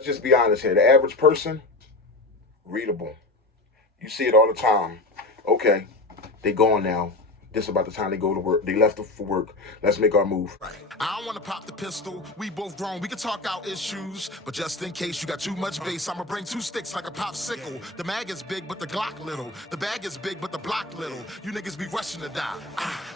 Let's just be honest here. The average person, readable. You see it all the time. Okay, they gone now. This about the time they go to work. They left for work. Let's make our move. Right. I don't want to pop the pistol. We both grown. We can talk out issues. But just in case you got too much bass, I'ma bring two sticks like a popsicle. The mag is big, but the Glock little. The bag is big, but the block little. You niggas be rushing to die.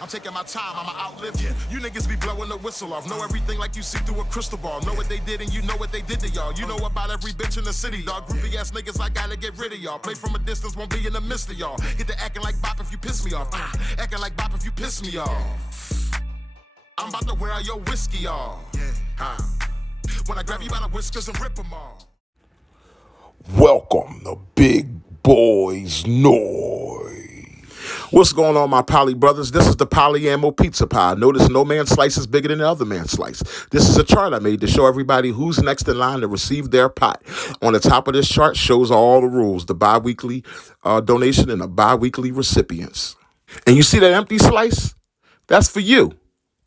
I'm taking my time. I'ma outlive you. You niggas be blowing the whistle off. Know everything like you see through a crystal ball. Know what they did and you know what they did to y'all. You know about every bitch in the city, dog. Groupie ass niggas, I gotta get rid of y'all. Play from a distance, won't be in the midst of y'all. Get to acting like bop if you piss me off. Acting like bop if you piss me off. I'm about to wear out your whiskey off. When I grab you by the whiskers and rip them off. Welcome to Big Boys Noise. What's going on, my poly brothers? This is the Polyammo Pizza Pie. Notice no man's slice is bigger than the other man's slice. This is a chart I made to show everybody who's next in line to receive their pot. On the top of this chart shows all the rules, the bi-weekly donation and the bi-weekly recipients. And you see that empty slice? That's for you.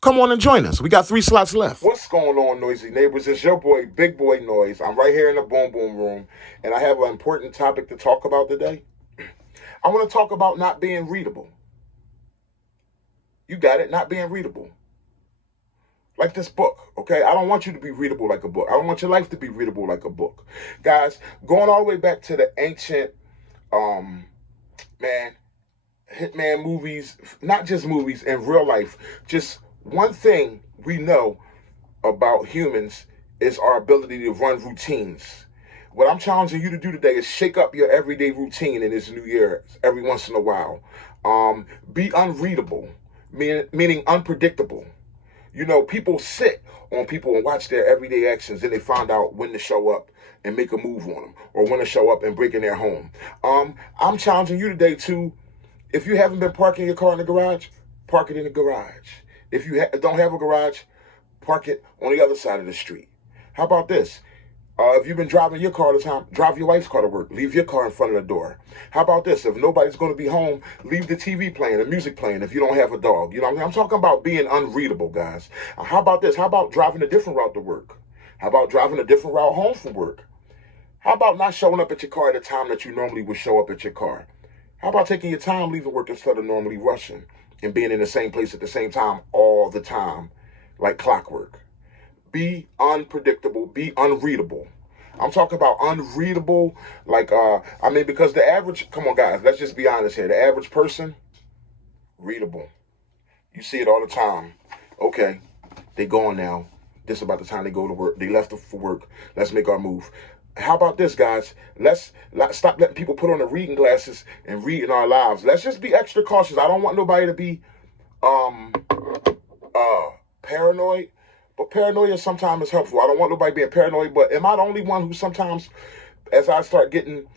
Come on and join us. We got 3 slots left. What's going on, noisy neighbors? It's your boy, Big Boy Noise. I'm right here in the Boom Boom Room, and I have an important topic to talk about today. I want to talk about not being readable. You got it, not being readable. Like this book, okay? I don't want you to be readable like a book. I don't want your life to be readable like a book. Guys, going all the way back to the ancient, hitman movies, not just movies, in real life, just one thing we know about humans is our ability to run routines. What I'm challenging you to do today is shake up your everyday routine in this new year every once in a while. Be unreadable, meaning unpredictable. You know, people sit on people and watch their everyday actions, and they find out when to show up and make a move on them, or when to show up and break in their home. I'm challenging you today to, if you haven't been parking your car in the garage, park it in the garage. If you don't have a garage, park it on the other side of the street. How about this? If you've been driving your car all the time, drive your wife's car to work. Leave your car in front of the door. How about this? If nobody's going to be home, leave the TV playing, the music playing if you don't have a dog. You know what I mean? I'm talking about being unreadable, guys. How about this? How about driving a different route to work? How about driving a different route home from work? How about not showing up at your car at the time that you normally would show up at your car? How about taking your time leaving work instead of normally rushing and being in the same place at the same time all the time, like clockwork? Be unpredictable, be unreadable. I'm talking about unreadable, because the average, come on guys, let's just be honest here. The average person, readable. You see it all the time. Okay, they gone now. This about the time they go to work. They left for work. Let's make our move. How about this, guys? Let's stop letting people put on the reading glasses and read in our lives. Let's just be extra cautious. I don't want nobody to be paranoid, but paranoia sometimes is helpful. I don't want nobody being paranoid, but am I the only one who sometimes, as I start getting,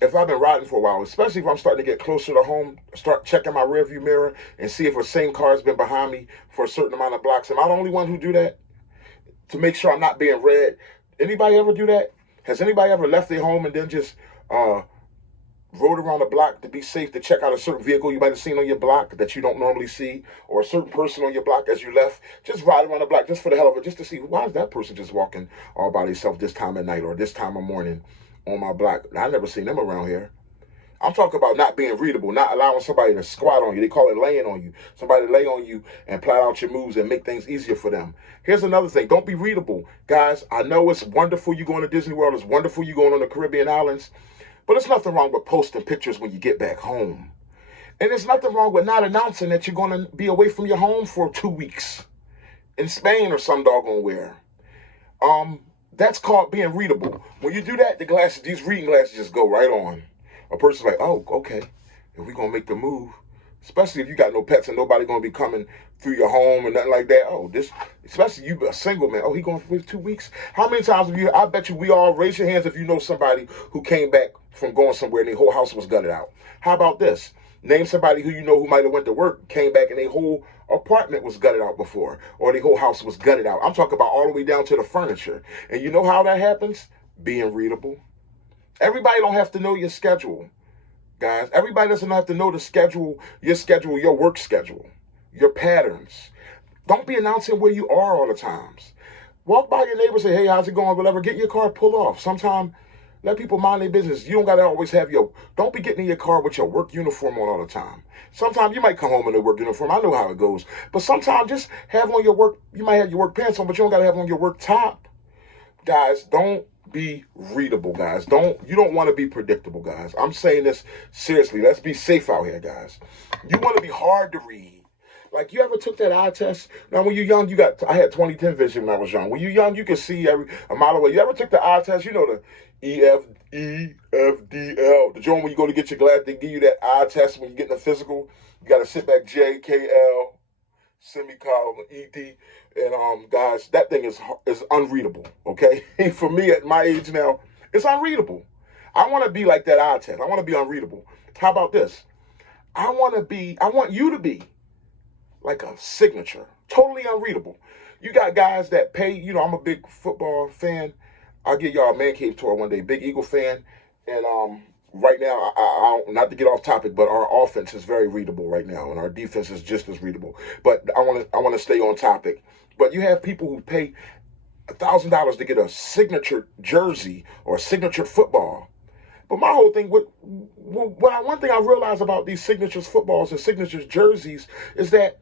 if I've been riding for a while, especially if I'm starting to get closer to home, start checking my rearview mirror and see if the same car has been behind me for a certain amount of blocks. Am I the only one who do that? To make sure I'm not being read. Anybody ever do that? Has anybody ever left their home and then just rode around the block to be safe, to check out a certain vehicle you might have seen on your block that you don't normally see, or a certain person on your block as you left? Just ride around the block just for the hell of it, just to see, why is that person just walking all by themselves this time of night or this time of morning on my block? I've never seen them around here. I'm talking about not being readable, not allowing somebody to squat on you. They call it laying on you. Somebody lay on you and plot out your moves and make things easier for them. Here's another thing. Don't be readable. Guys, I know it's wonderful you going to Disney World. It's wonderful you going on the Caribbean islands. But there's nothing wrong with posting pictures when you get back home. And there's nothing wrong with not announcing that you're going to be away from your home for 2 weeks in Spain or some doggone where. That's called being readable. When you do that, these reading glasses just go right on. A person's like, oh, okay, if we're going to make the move, especially if you got no pets and nobody going to be coming through your home and nothing like that. Oh, especially you a single man. Oh, he going for 2 weeks? How many times have I bet you we all, raise your hands if you know somebody who came back from going somewhere and their whole house was gutted out. How about this? Name somebody who you know who might have went to work, came back and their whole apartment was gutted out before, or their whole house was gutted out. I'm talking about all the way down to the furniture. And you know how that happens? Being readable. Everybody don't have to know your schedule, guys. Everybody doesn't have to know your work schedule, your patterns. Don't be announcing where you are all the times. Walk by your neighbor, say, hey, how's it going? Whatever. Get in your car, pull off. Sometimes let people mind their business. You don't got to always have don't be getting in your car with your work uniform on all the time. Sometimes you might come home in a work uniform. I know how it goes. But sometimes just have on your work, you might have your work pants on, but you don't got to have on your work top. Guys, don't be readable, guys. You don't want to be predictable, guys. I'm saying this seriously. Let's be safe out here, guys. You want to be hard to read. Like, you ever took that eye test? Now, when you're young, I had 20/10 vision when I was young. When you're young, you can see a mile away. You ever took the eye test? You know the EFDL. The joint when you go to get your glass, they give you that eye test when you get in the physical. You got to sit back, JKL, semicolon, ED. And, guys, that thing is unreadable, okay? For me, at my age now, it's unreadable. I want to be like that eye test. I want to be unreadable. How about this? I want you to be like a signature, totally unreadable. You got guys that pay, I'm a big football fan. I'll give y'all a man cave tour one day, big Eagle fan. And right now, I not to get off topic, but our offense is very readable right now, and our defense is just as readable. But I want to stay on topic. But you have people who pay $1,000 to get a signature jersey or a signature football. But my whole thing, one thing I realize about these signatures footballs and signatures jerseys is that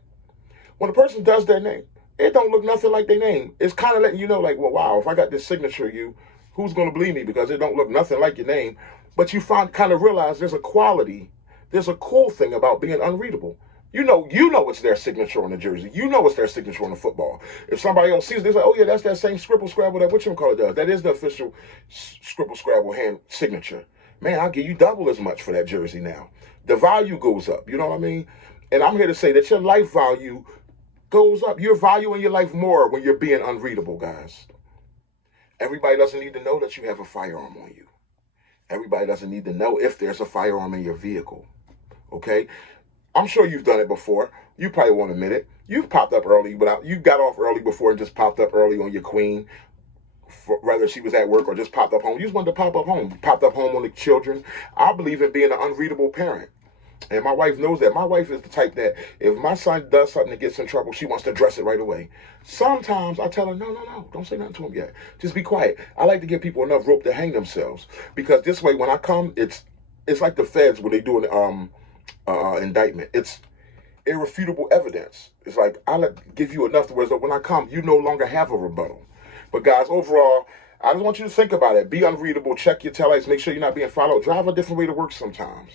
when a person does their name, it don't look nothing like their name. It's kind of letting you know, like, well, wow, if I got this signature, who's going to believe me? Because it don't look nothing like your name. But you kind of realize there's a quality, there's a cool thing about being unreadable. You know it's their signature on the jersey. You know it's their signature on the football. If somebody else sees it, they say, oh yeah, that's that same scribble scrabble that whatchamacallit does. That is the official scribble scrabble hand signature. Man, I'll give you double as much for that jersey now. The value goes up, you know what I mean? And I'm here to say that your life value goes up. You're valuing your life more when you're being unreadable, guys. Everybody doesn't need to know that you have a firearm on you. Everybody doesn't need to know if there's a firearm in your vehicle, okay? I'm sure you've done it before. You probably won't admit it. You've popped up early, but you got off early before and just popped up early on your queen, whether she was at work or just popped up home. You just wanted to pop up home. You popped up home on the children. I believe in being an unreadable parent. And my wife knows that. My wife is the type that if my son does something that gets in trouble, she wants to address it right away. Sometimes I tell her, no, don't say nothing to him yet. Just be quiet. I like to give people enough rope to hang themselves. Because this way, when I come, it's like the feds when they do an indictment. It's irrefutable evidence. It's like, I'll give you enough to where when I come, you no longer have a rebuttal. But guys, overall, I just want you to think about it. Be unreadable. Check your taillights. Make sure you're not being followed. Drive a different way to work sometimes.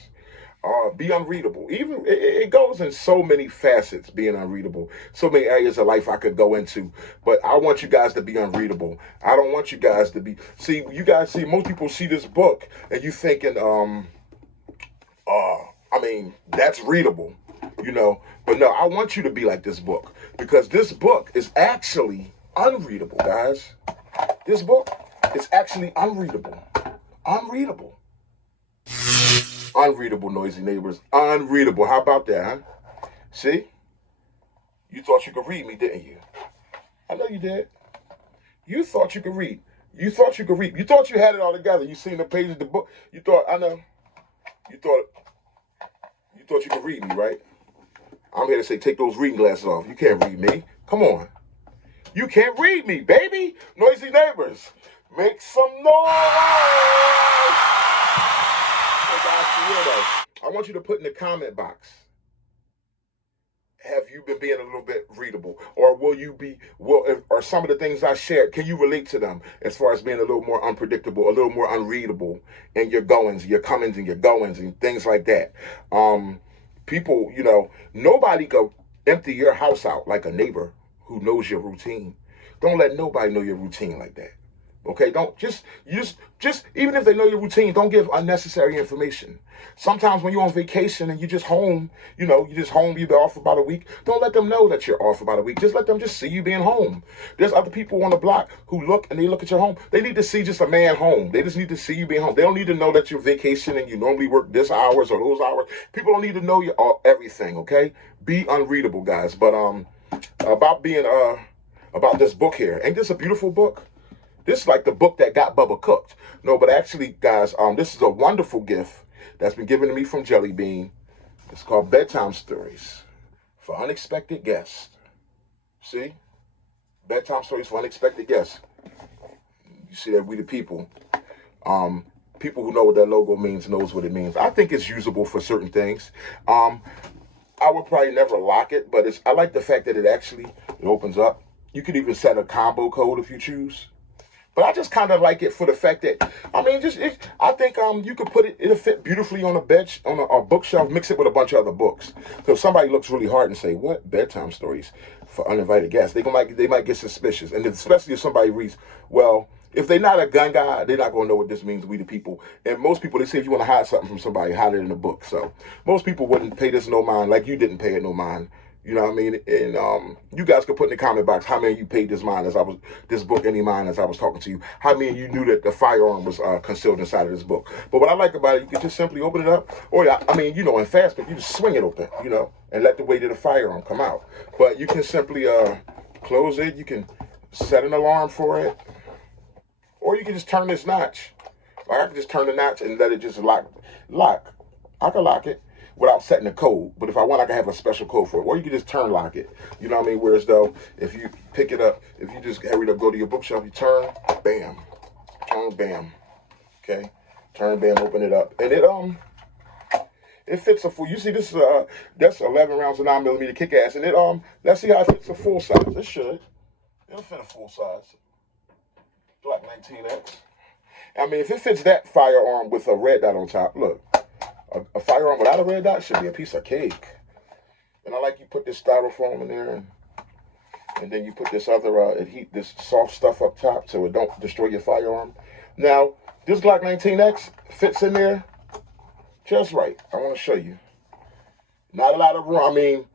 Be unreadable. Even it goes in so many facets, being unreadable. So many areas of life I could go into. But I want you guys to be unreadable. I don't want you guys to be. See, most people see this book and you thinking, that's readable, But no, I want you to be like this book. Because this book is actually unreadable, guys. This book is actually unreadable. Unreadable. Unreadable, noisy neighbors. Unreadable. How about that, huh? See? You thought you could read me, didn't you? I know you did. You thought you could read. You thought you could read. You thought you had it all together. You seen the pages of the book. You thought, I know. You thought you could read me, right? I'm here to say, take those reading glasses off. You can't read me. Come on. You can't read me, baby. Noisy neighbors. Make some noise. I want you to put in the comment box, have you been being a little bit readable? Or or some of the things I shared, can you relate to them as far as being a little more unpredictable, a little more unreadable in your goings, your comings and your goings and things like that? People, nobody go empty your house out like a neighbor who knows your routine. Don't let nobody know your routine like that. Okay, don't just even if they know your routine, don't give unnecessary information. Sometimes when you're on vacation and you're just home, you've been off about a week, don't let them know that you're off about a week. Just let them just see you being home. There's other people on the block who look at your home. They need to see just a man home. They just need to see you being home. They don't need to know that you're vacation and you normally work this hours or those hours. People don't need to know you everything, okay? Be unreadable, guys. But about this book here. Ain't this a beautiful book? This is like the book that got Bubba cooked. No, but actually, guys, this is a wonderful gift that's been given to me from Jelly Bean. It's called Bedtime Stories for Unexpected Guests. See? Bedtime stories for unexpected guests. You see that We the People. People who know what that logo means knows what it means. I think it's usable for certain things. I would probably never lock it, but I like the fact that it opens up. You could even set a combo code if you choose. But I just kind of like it for the fact that, I think you could it'll fit beautifully on a bench, on a bookshelf, mix it with a bunch of other books. So if somebody looks really hard and say, what bedtime stories for uninvited guests, they might get suspicious. And especially if somebody reads, well, if they're not a gun guy, they're not going to know what this means, We the People. And most people, they say if you want to hide something from somebody, hide it in a book. So most people wouldn't pay this no mind, like you didn't pay it no mind. You know what I mean? And you guys could put in the comment box how many of you paid this book any mind as I was talking to you. How many of you knew that the firearm was concealed inside of this book? But what I like about it, you can just simply open it up. Or in fast, but you just swing it open, and let the weight of the firearm come out. But you can simply close it. You can set an alarm for it. Or you can just turn this notch. Like I can just turn the notch and let it just lock. I can lock it without setting a code. But if I want, I can have a special code for it. Or you can just turn lock it. You know what I mean? Whereas though, if you pick it up, if you just hurry up, go to your bookshelf, you turn, bam. Turn, bam. Okay? Turn, bam, open it up. And it fits a full, you see this is, that's 11 rounds of 9mm kick ass. And let's see how it fits a full size. It should. It'll fit a full size. Black 19X. I mean, if it fits that firearm with a red dot on top, look. A firearm without a red dot should be a piece of cake. And I like you put this styrofoam in there, and then you put this other this soft stuff up top so it don't destroy your firearm. Now, this Glock 19X fits in there just right. I want to show you. Not a lot of room. I mean,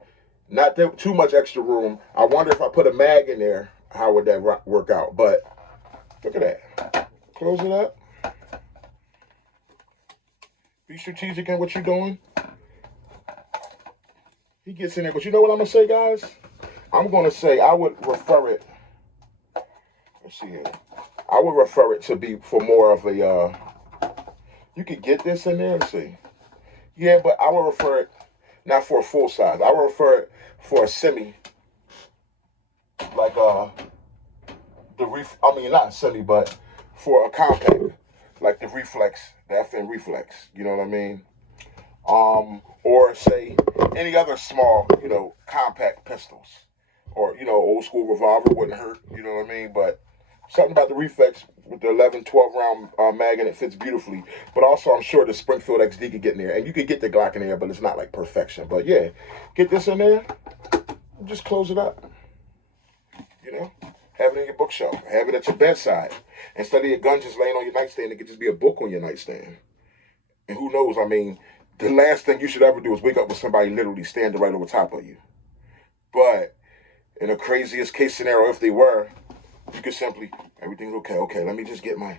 not too much extra room. I wonder if I put a mag in there, how would that work out? But look at that. Close it up. Be strategic in what you're doing. He gets in there. But you know what I'm going to say, guys? I'm going to say I would refer it. Let's see here. I would refer it to be for more of a, you could get this in there. Let's see. Yeah, but I would refer it not for a full size. I would refer it for a semi. Like, not semi, but for a compact. Like the Reflex, the FN Reflex, you know what I mean? Or say any other small, compact pistols. Or, old school revolver wouldn't hurt, you know what I mean? But something about the Reflex with the 11, 12 round mag and it fits beautifully. But also I'm sure the Springfield XD could get in there. And you could get the Glock in there, but it's not like perfection. But yeah, get this in there, just close it up, Have it in your bookshelf. Have it at your bedside. Instead of your gun just laying on your nightstand, it could just be a book on your nightstand. And who knows, the last thing you should ever do is wake up with somebody literally standing right over top of you. But in the craziest case scenario, if they were, you could simply, everything's okay. Okay, let me get my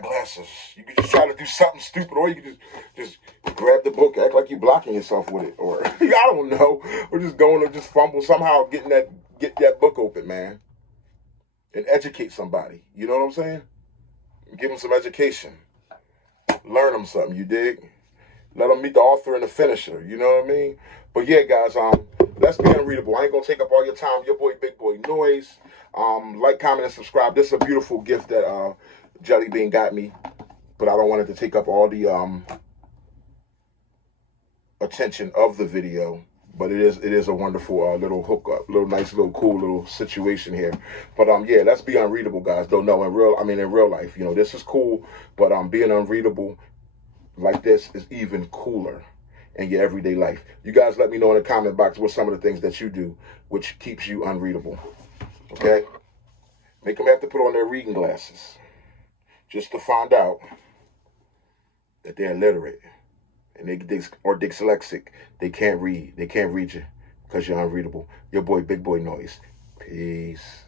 glasses. You could just try to do something stupid, or you could just grab the book, act like you're blocking yourself with it, or I don't know, or just going to just fumble somehow, get that book open, man. And educate somebody. You know what I'm saying? Give them some education. Learn them something, you dig? Let them meet the author and the finisher. You know what I mean? But yeah, guys, let's be unreadable. I ain't going to take up all your time. Your boy, Big Boy Noise. Like, comment, and subscribe. This is a beautiful gift that Jelly Bean got me. But I don't want it to take up all the attention of the video. But it is a wonderful little hookup, nice little cool little situation here. But yeah, let's be unreadable, guys. Don't know in real life, this is cool. But being unreadable like this is even cooler in your everyday life. You guys let me know in the comment box what some of the things that you do which keeps you unreadable. Okay? Make them have to put on their reading glasses just to find out that they're illiterate. And or dyslexic, they can't read you because you're unreadable. Your boy, Big Boy Noise. Peace.